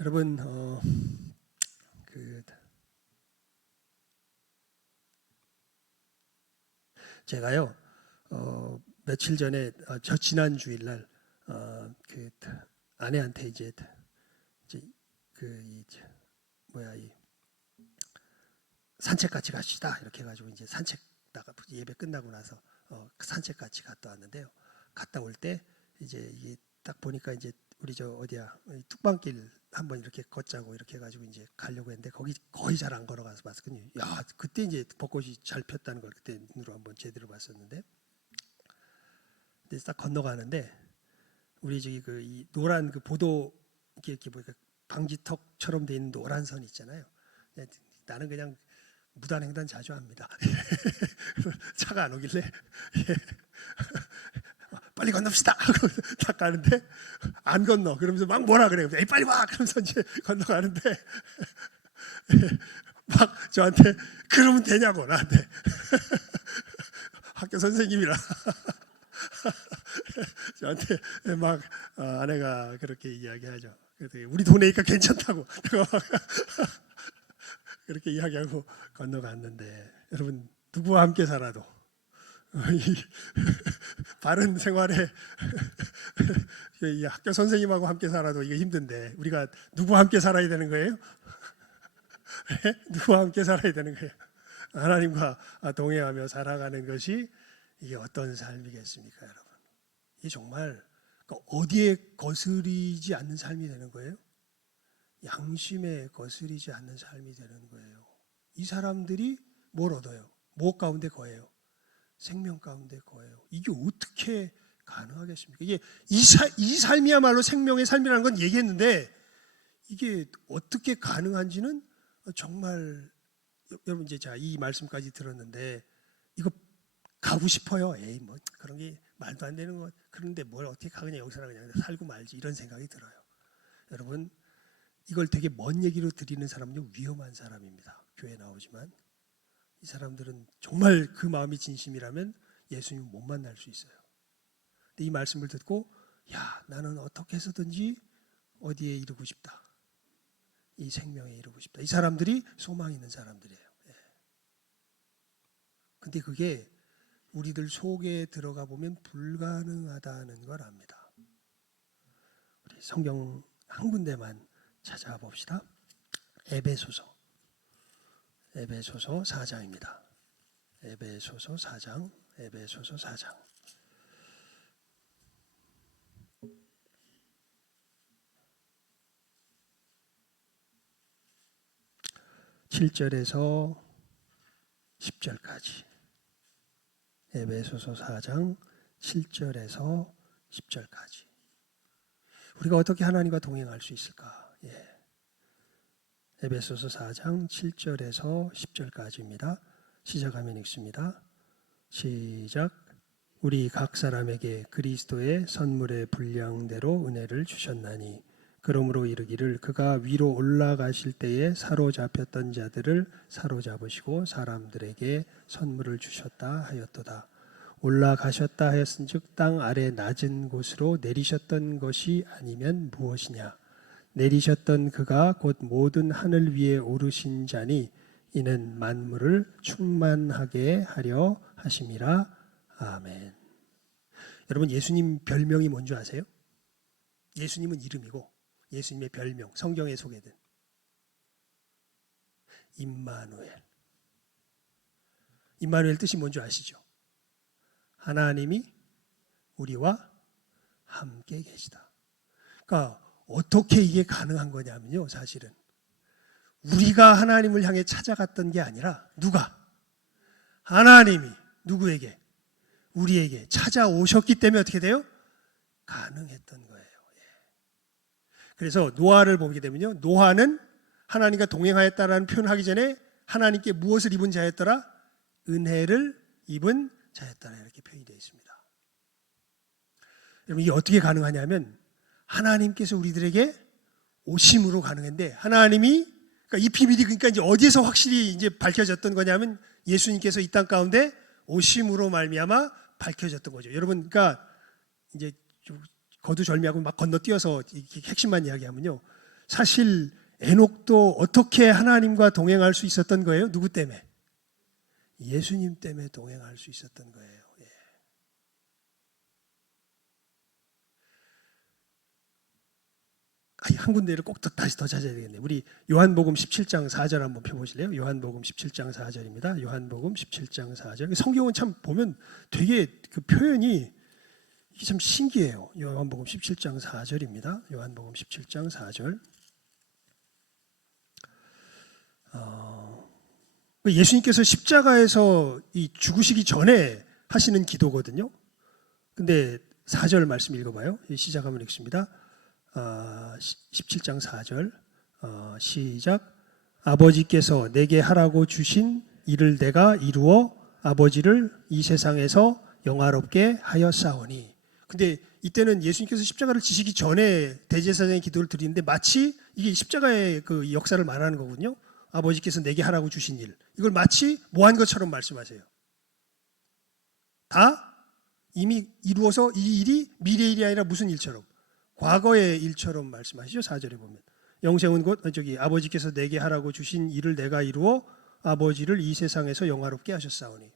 여러분 제가요 며칠 전에 저 지난 주일날 아내한테 이제 이 산책 같이 가시다 이렇게 해가지고 이제 산책 나가 예배 끝나고 나서 산책 같이 갔다 왔는데요. 갔다 올 때 이제 이게 딱 보니까 이제 우리 저 어디야 뚝방길 한번 이렇게 걷자고 이렇게 해가지고 이제 가려고 했는데 거기 거의 잘 안 걸어가서 봤거든요. 야 그때 이제 벚꽃이 잘 폈다는 걸 그때 눈으로 한번 제대로 봤었는데, 근데 딱 건너가는데 우리 저기 이 노란 보도 이렇게 보니까 방지턱처럼 돼 있는 노란 선 있잖아요. 나는 그냥 무단횡단 자주 합니다. 차가 안 오길래 빨리 건넙시다 하고 딱 가는데 안 건너. 그러면서 막 뭐라 그래요. 에이 빨리 와. 그러면서 이제 건너가는데 막 저한테 그러면 되냐고 나한테 학교 선생님이라 저한테 막 아내가 그렇게 이야기하죠. 우리 동네니까 괜찮다고 그렇게 이야기하고 건너갔는데, 여러분 누구와 함께 살아도 이 바른 생활에 이 학교 선생님하고 함께 살아도 이게 힘든데 우리가 누구와 함께 살아야 되는 거예요? 누구와 함께 살아야 되는 거예요? 하나님과 동행하며 살아가는 것이 이게 어떤 삶이겠습니까, 여러분? 이게 정말 어디에 거스리지 않는 삶이 되는 거예요? 양심에 거스리지 않는 삶이 되는 거예요. 이 사람들이 뭘 얻어요? 무엇 가운데 거해요? 생명 가운데 거해요. 이게 어떻게 가능하겠습니까? 이게 이 삶이야말로 생명의 삶이라는 건 얘기했는데 이게 어떻게 가능한지는 정말 여러분 이제 이 말씀까지 들었는데 이거 가고 싶어요. 에이 뭐 그런 게 말도 안 되는 거. 그런데 뭘 어떻게 가느냐, 여기서는 그냥 살고 말지 이런 생각이 들어요. 여러분 이걸 되게 먼 얘기로 드리는 사람은요 위험한 사람입니다. 교회 나오지만 이 사람들은 정말 그 마음이 진심이라면 예수님 못 만날 수 있어요. 근데 이 말씀을 듣고 야 나는 어떻게 해서든지 어디에 이르고 싶다. 이 생명에 이르고 싶다. 이 사람들이 소망 있는 사람들이에요. 근데 그게 우리들 속에 들어가 보면 불가능하다는 걸 압니다. 우리 성경 한 군데만 찾아봅시다. 에베소서 4장입니다. 에베소서 4장. 7절에서 10절까지. 에베소서 4장 7절에서 10절까지. 우리가 어떻게 하나님과 동행할 수 있을까? 에베소서 4장 7절에서 10절까지입니다. 시작하면 읽습니다. 시작. 우리 각 사람에게 그리스도의 선물의 분량대로 은혜를 주셨나니 그러므로 이르기를 그가 위로 올라가실 때에 사로잡혔던 자들을 사로잡으시고 사람들에게 선물을 주셨다 하였도다. 올라가셨다 하였은즉 땅 아래 낮은 곳으로 내리셨던 것이 아니면 무엇이냐. 내리셨던 그가 곧 모든 하늘 위에 오르신 자니 이는 만물을 충만하게 하려 하심이라. 아멘. 여러분 예수님 별명이 뭔지 아세요? 예수님은 이름이고 예수님의 별명, 성경에 소개된 임마누엘. 임마누엘 뜻이 뭔지 아시죠? 하나님이 우리와 함께 계시다. 그러니까 어떻게 이게 가능한 거냐면요, 사실은 우리가 하나님을 향해 찾아갔던 게 아니라 누가? 하나님이 누구에게? 우리에게 찾아오셨기 때문에 어떻게 돼요? 가능했던 거예요. 그래서 노아를 보게 되면요, 노아는 하나님과 동행하였다라는 표현을 하기 전에 하나님께 무엇을 입은 자였더라? 은혜를 입은 자였더라, 이렇게 표현이 되어 있습니다. 여러분 이게 어떻게 가능하냐면 하나님께서 우리들에게 오심으로 가능한데, 하나님이 그러니까 이 비밀이 그러니까 이제 어디에서 확실히 이제 밝혀졌던 거냐면 예수님께서 이 땅 가운데 오심으로 말미암아 밝혀졌던 거죠. 여러분 그러니까 이제 좀 거두절미하고 막 건너뛰어서 핵심만 이야기하면요, 사실 에녹도 어떻게 하나님과 동행할 수 있었던 거예요? 누구 때문에? 예수님 때문에 동행할 수 있었던 거예요. 예. 한 군데를 꼭 다시 더 찾아야 되겠네요. 우리 요한복음 17장 4절 한번 펴보실래요? 요한복음 17장 4절입니다. 요한복음 17장 4절. 성경은 참 보면 되게 그 표현이 이게 참 신기해요. 요한복음 17장 4절입니다. 요한복음 17장 4절. 예수님께서 십자가에서 이 죽으시기 전에 하시는 기도거든요. 근데 4절 말씀 읽어봐요. 시작하면 읽습니다. 17장 4절 시작. 아버지께서 내게 하라고 주신 일을 내가 이루어 아버지를 이 세상에서 영화롭게 하였사오니. 근데 이때는 예수님께서 십자가를 지시기 전에 대제사장의 기도를 드리는데 마치 이게 십자가의 그 역사를 말하는 거거든요. 아버지께서 내게 하라고 주신 일, 이걸 마치 뭐 한 것처럼 말씀하세요. 다 이미 이루어서 이 일이 미래 일이 아니라 무슨 일처럼, 과거의 일처럼 말씀하시죠. 4절에 보면 영생은 곧 아버지께서 내게 하라고 주신 일을 내가 이루어 아버지를 이 세상에서 영화롭게 하셨사오니.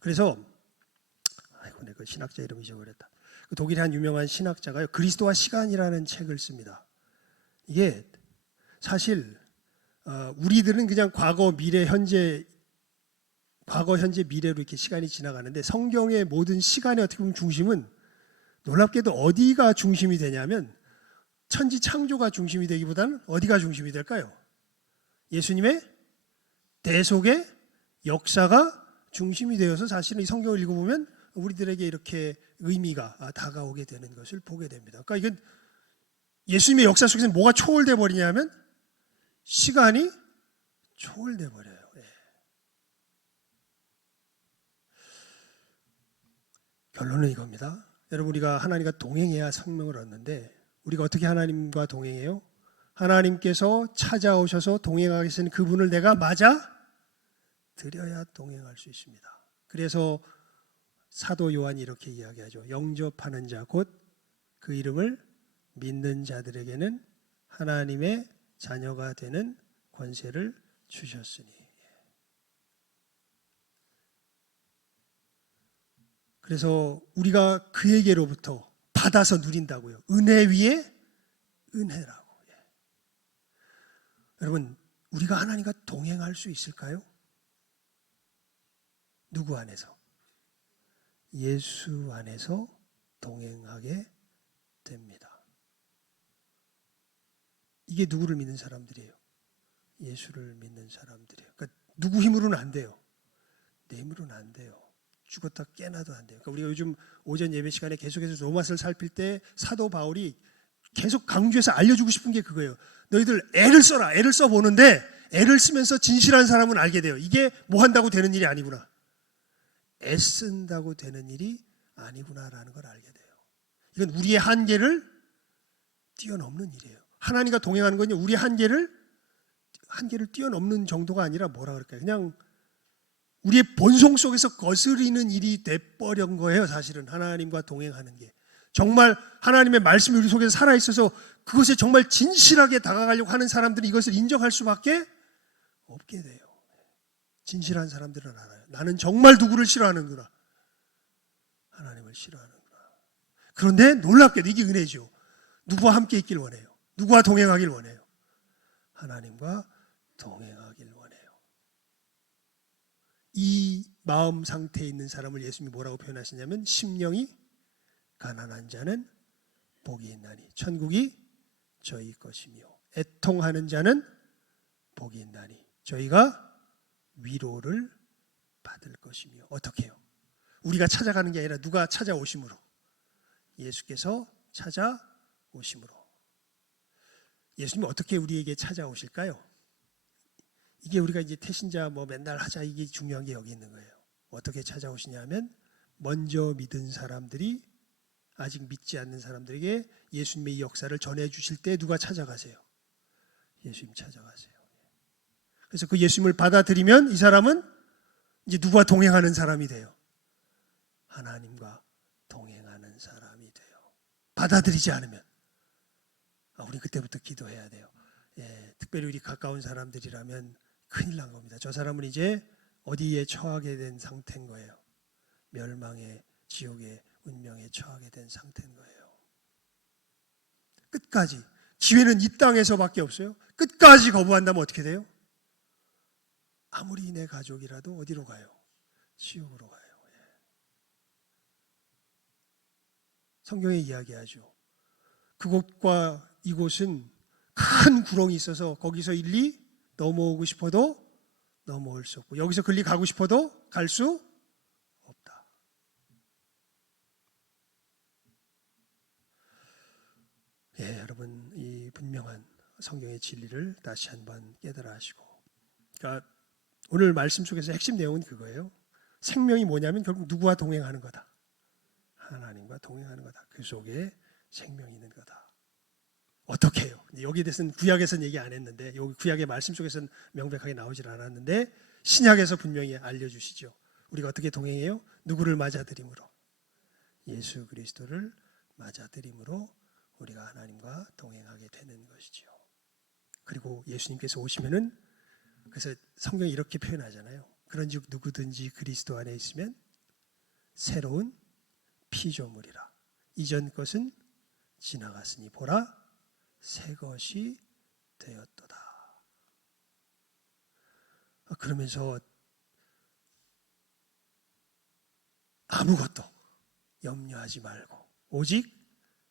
그래서 내가 신학자 이름 잊어버렸다. 그 독일의 한 유명한 신학자가요, 그리스도와 시간이라는 책을 씁니다. 이게 사실 우리들은 그냥 과거, 미래, 현재, 미래로 이렇게 시간이 지나가는데 성경의 모든 시간의 어떻게 보면 중심은 놀랍게도 어디가 중심이 되냐면 천지 창조가 중심이 되기보다는 어디가 중심이 될까요? 예수님의 대속의 역사가 중심이 되어서 사실은 이 성경을 읽어보면 우리들에게 이렇게 의미가 다가오게 되는 것을 보게 됩니다. 그러니까 이건 예수님의 역사 속에서 뭐가 초월돼 버리냐면 시간이 초월돼 버려요. 예. 결론은 이겁니다. 여러분, 우리가 하나님과 동행해야 생명을 얻는데 우리가 어떻게 하나님과 동행해요? 하나님께서 찾아오셔서 동행하게 하시는 그분을 내가 맞아 드려야 동행할 수 있습니다. 그래서 사도 요한이 이렇게 이야기하죠. 영접하는 자 곧 그 이름을 믿는 자들에게는 하나님의 자녀가 되는 권세를 주셨으니. 그래서 우리가 그에게로부터 받아서 누린다고요. 은혜 위에 은혜라고. 여러분, 우리가 하나님과 동행할 수 있을까요? 누구 안에서? 예수 안에서 동행하게 됩니다. 이게 누구를 믿는 사람들이에요? 예수를 믿는 사람들이에요. 그러니까 누구 힘으로는 안 돼요. 내 힘으로는 안 돼요. 죽었다 깨나도 안 돼요. 그러니까 우리가 요즘 오전 예배 시간에 계속해서 로마서를 살필 때 사도 바울이 계속 강조해서 알려주고 싶은 게 그거예요. 너희들 애를 써라. 애를 써보는데 애를 쓰면서 진실한 사람은 알게 돼요. 이게 뭐 한다고 되는 일이 아니구나. 애쓴다고 되는 일이 아니구나라는 걸 알게 돼요. 이건 우리의 한계를 뛰어넘는 일이에요. 하나님과 동행하는 건 우리의 한계를 뛰어넘는 정도가 아니라 뭐라 그럴까요? 그냥 우리의 본성 속에서 거스리는 일이 돼버린 거예요. 사실은 하나님과 동행하는 게. 정말 하나님의 말씀이 우리 속에서 살아있어서 그것에 정말 진실하게 다가가려고 하는 사람들이 이것을 인정할 수밖에 없게 돼요. 진실한 사람들은 알아요. 나는 정말 누구를 싫어하는구나. 하나님을 싫어하는구나. 그런데 놀랍게도 이게 은혜죠. 누구와 함께 있길 원해요. 누구와 동행하길 원해요. 하나님과 동행하길 원해요. 이 마음 상태에 있는 사람을 예수님이 뭐라고 표현하시냐면 심령이 가난한 자는 복이 있나니 천국이 저희 것이며 애통하는 자는 복이 있나니 저희가 위로를 받을 것이며. 어떻게 해요? 우리가 찾아가는 게 아니라 누가 찾아오심으로, 예수께서 찾아오심으로. 예수님이 어떻게 우리에게 찾아오실까요? 이게 우리가 이제 태신자 맨날 하자 이게 중요한 게 여기 있는 거예요. 어떻게 찾아오시냐면 먼저 믿은 사람들이 아직 믿지 않는 사람들에게 예수님의 이 역사를 전해 주실 때 누가 찾아가세요? 예수님 찾아가세요. 그래서 그 예수님을 받아들이면 이 사람은 이제 누구와 동행하는 사람이 돼요? 하나님과 동행하는 사람이 돼요. 받아들이지 않으면 우리 그때부터 기도해야 돼요. 특별히 우리 가까운 사람들이라면 큰일 난 겁니다. 저 사람은 이제 어디에 처하게 된 상태인 거예요. 멸망의 지옥의 운명에 처하게 된 상태인 거예요. 끝까지 기회는 이 땅에서밖에 없어요. 끝까지 거부한다면 어떻게 돼요? 아무리 내 가족이라도 어디로 가요? 지옥으로 가요. 성경에 이야기하죠. 그곳과 이곳은 큰 구렁이 있어서 거기서 일리 넘어오고 싶어도 넘어올 수 없고 여기서 글리 가고 싶어도 갈 수 없다. 여러분 이 분명한 성경의 진리를 다시 한번 깨달아 하시고, 그러니까 오늘 말씀 속에서 핵심 내용은 그거예요. 생명이 뭐냐면 결국 누구와 동행하는 거다. 하나님과 동행하는 거다. 그 속에 생명이 있는 거다. 어떻게 해요? 여기에 대해서는 구약에서는 얘기 안 했는데, 여기 구약의 말씀 속에서는 명백하게 나오질 않았는데 신약에서 분명히 알려주시죠. 우리가 어떻게 동행해요? 누구를 맞아들임으로, 예수 그리스도를 맞아들임으로 우리가 하나님과 동행하게 되는 것이지요. 그리고 예수님께서 오시면은, 그래서 성경이 이렇게 표현하잖아요. 그런즉 누구든지 그리스도 안에 있으면 새로운 피조물이라. 이전 것은 지나갔으니 보라 새 것이 되었도다. 그러면서 아무것도 염려하지 말고 오직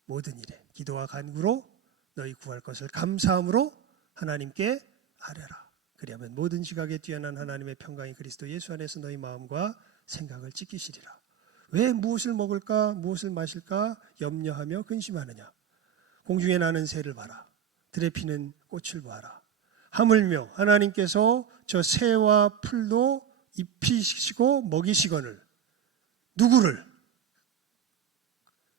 모든 일에 기도와 간구로 너희 구할 것을 감사함으로 하나님께 아뢰라. 그리하면 모든 지각에 뛰어난 하나님의 평강이 그리스도 예수 안에서 너희 마음과 생각을 지키시리라. 왜 무엇을 먹을까 무엇을 마실까 염려하며 근심하느냐. 공중에 나는 새를 봐라. 들에 피는 꽃을 보아라. 하물며 하나님께서 저 새와 풀도 입히시고 먹이시거늘. 누구를?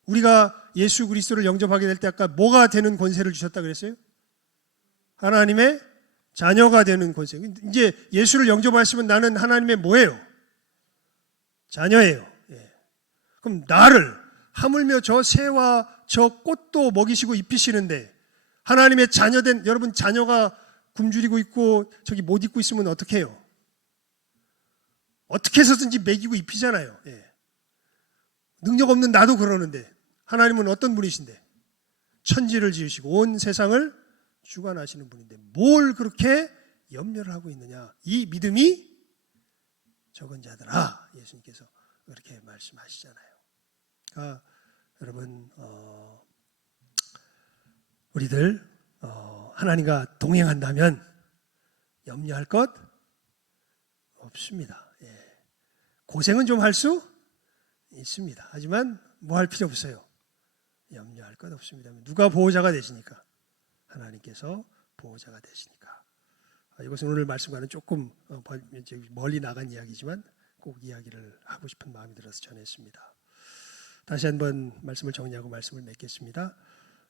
우리가 예수 그리스도를 영접하게 될 때 아까 뭐가 되는 권세를 주셨다 그랬어요? 하나님의 자녀가 되는 권세. 이제 예수를 영접하시면 나는 하나님의 뭐예요? 자녀예요. 그럼 나를 하물며 저 새와 저 꽃도 먹이시고 입히시는데, 하나님의 자녀된 여러분, 자녀가 굶주리고 있고 저기 못 입고 있으면 어떻게 해요? 어떻게 해서든지 먹이고 입히잖아요. 능력 없는 나도 그러는데 하나님은 어떤 분이신데? 천지를 지으시고 온 세상을 주관하시는 분인데 뭘 그렇게 염려를 하고 있느냐. 이 믿음이 적은 자들아, 예수님께서 그렇게 말씀하시잖아요. 그러니까 여러분, 우리들 하나님과 동행한다면 염려할 것 없습니다. 고생은 좀 할 수 있습니다. 하지만 뭐 할 필요 없어요. 염려할 것 없습니다. 누가 보호자가 되시니까? 하나님께서 보호자가 되시니까. 이것은 오늘 말씀과는 조금 멀리 나간 이야기지만 꼭 이야기를 하고 싶은 마음이 들어서 전했습니다. 다시 한번 말씀을 정리하고 말씀을 맺겠습니다.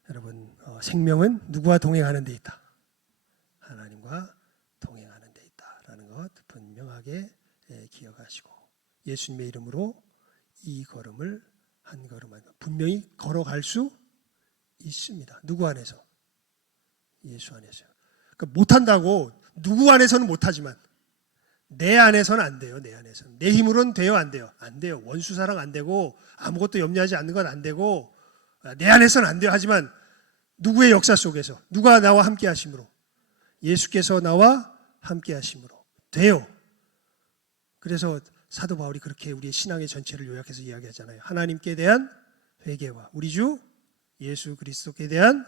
여러분, 생명은 누구와 동행하는 데 있다? 하나님과 동행하는 데 있다라는 것 분명하게 기억하시고, 예수님의 이름으로 이 걸음을 한 걸음 한 걸음 분명히 걸어갈 수 있습니다. 누구 안에서? 예수 안에서요. 그러니까 못한다고, 누구 안에서는 못하지만 내 안에서는 안 돼요. 내 안에서는. 내 힘으로는 돼요? 안 돼요? 안 돼요. 원수사랑 안 되고 아무것도 염려하지 않는 건 안 되고 내 안에서는 안 돼요. 하지만 누구의 역사 속에서, 누가 나와 함께 하심으로, 예수께서 나와 함께 하심으로 돼요. 그래서 사도 바울이 그렇게 우리의 신앙의 전체를 요약해서 이야기하잖아요. 하나님께 대한 회개와 우리 주 예수 그리스도께 대한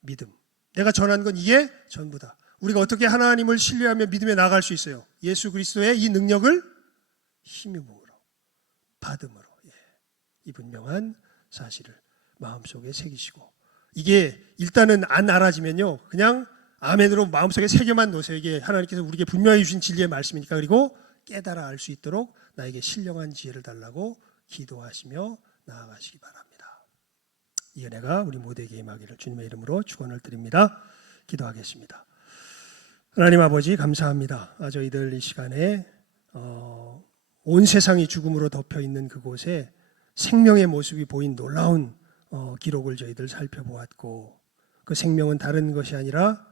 믿음. 내가 전한 건 이게 전부다. 우리가 어떻게 하나님을 신뢰하며 믿음에 나아갈 수 있어요? 예수 그리스도의 이 능력을 힘입음으로, 받음으로. 이 분명한 사실을 마음속에 새기시고, 이게 일단은 안 알아지면요, 그냥 아멘으로 마음속에 새겨만 놓으세요. 이게 하나님께서 우리에게 분명히 주신 진리의 말씀이니까. 그리고 깨달아 알 수 있도록 나에게 신령한 지혜를 달라고 기도하시며 나아가시기 바랍니다. 이 은혜가 우리 모두에게 임하기를 주님의 이름으로 축원을 드립니다. 기도하겠습니다. 하나님 아버지, 감사합니다. 저희들 이 시간에 온 세상이 죽음으로 덮여 있는 그곳에 생명의 모습이 보인 놀라운 기록을 저희들 살펴보았고, 그 생명은 다른 것이 아니라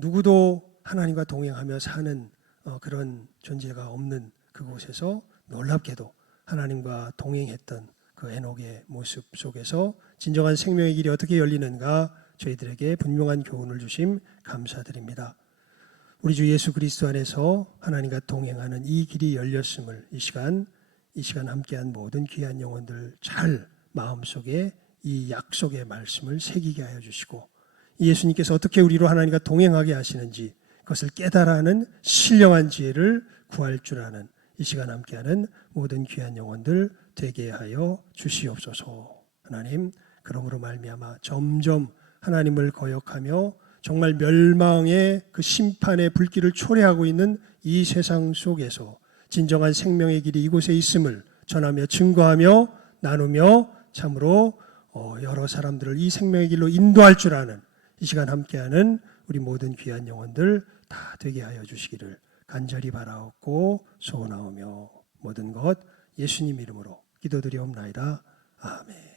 누구도 하나님과 동행하며 사는 그런 존재가 없는 그곳에서 놀랍게도 하나님과 동행했던 그 에녹의 모습 속에서 진정한 생명의 길이 어떻게 열리는가 저희들에게 분명한 교훈을 주심 감사드립니다. 우리 주 예수 그리스도 안에서 하나님과 동행하는 이 길이 열렸음을 이 시간 함께한 모든 귀한 영혼들 잘 마음속에 이 약속의 말씀을 새기게 하여 주시고 예수님께서 어떻게 우리로 하나님과 동행하게 하시는지 그것을 깨달아하는 신령한 지혜를 구할 줄 아는 이 시간 함께하는 모든 귀한 영혼들 되게 하여 주시옵소서. 하나님, 그러므로 말미암아 점점 하나님을 거역하며 정말 멸망의 그 심판의 불길을 초래하고 있는 이 세상 속에서 진정한 생명의 길이 이곳에 있음을 전하며 증거하며 나누며 참으로 여러 사람들을 이 생명의 길로 인도할 줄 아는 이 시간 함께하는 우리 모든 귀한 영혼들 다 되게 하여 주시기를 간절히 바라옵고 소원하오며 모든 것 예수님 이름으로 기도드리옵나이다. 아멘.